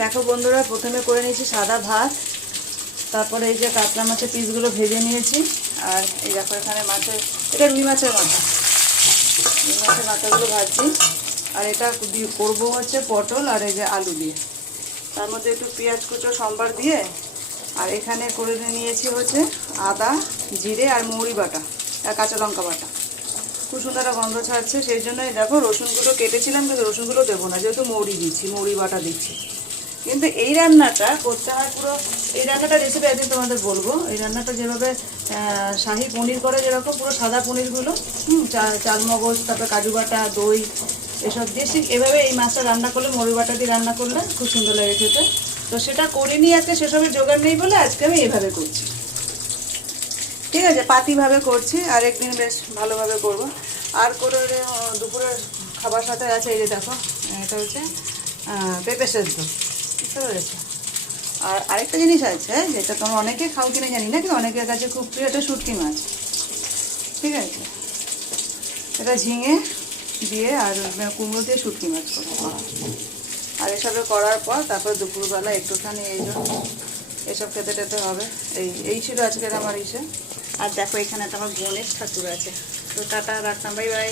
দেখো বন্ধুরা, প্রথমে করে নিয়েছি সাদা ভাত, তারপরে এই যে কাতলা মাছের পিসগুলো ভেজে নিয়েছি। আর এই দেখো এখানে মাছের, এটা রুই মাছের মাথা, রুই মাছের মাথাগুলো ভাজছি। আর এটা দিয়ে করবো হচ্ছে পটল আর এই যে আলু দিয়ে, তার মধ্যে একটু পেঁয়াজ কুচো সম্বার দিয়ে। আর এখানে করে নিয়েছি হচ্ছে আদা, জিরে আর মৌরি বাটা আর কাঁচা লঙ্কা বাটা। খুব সুন্দর একটা গন্ধ ছাড়ছে, সেই জন্যই দেখো রসুনগুলো কেটেছিলাম, কিন্তু রসুনগুলো দেবো না, যেহেতু মৌরি দিচ্ছি, মৌরি বাটা দিচ্ছি। কিন্তু এই রান্নাটা করতে হয় পুরো, এই রান্নাটা রেসিপি একদিন তোমাদের বলবো। এই রান্নাটা যেভাবে শাহি পনির করে, যেরকম পুরো সাদা পনিরগুলো চালমগজ, তারপরে কাজু বাটা, দই এসব দিয়ে ঠিক এভাবে এই মাছটা রান্না করলে, মৌরি বাটা দিয়ে রান্না করলে খুব সুন্দর লাগে খেতে। তো সেটা করিনি আজকে, সেসবের জোগাড় নেই বলে আজকে আমি এভাবে করছি। ঠিক আছে, পাতিভাবে করছি, আর একদিন বেশ ভালোভাবে করব। আর করে দুপুরের খাবার সাথে আছে এই যে দেখো, এটা হচ্ছে পেঁপে সেদ্ধ, বুঝতে পেরেছো? আর আরেকটা জিনিস আছে যেটা তোমরা অনেকে খাও কিনা জানি না, কিন্তু অনেকের কাছে খুব প্রিয়, এটা শুটকি মাছ। ঠিক আছে, এটা ঝিঙে দিয়ে আর কুমড়ো দিয়ে শুটকি মাছ করবো। আর এসবে করার পর তারপর দুপুরবেলা একটুখানি এই জন্য এসব খেতে টেতে হবে। এই ছিল আজকের আমার ইসে। আর দেখো এখানে তো আমার গণেশ ঠাকুর আছে। তো টাটা, রাখলাম, বাই বাই।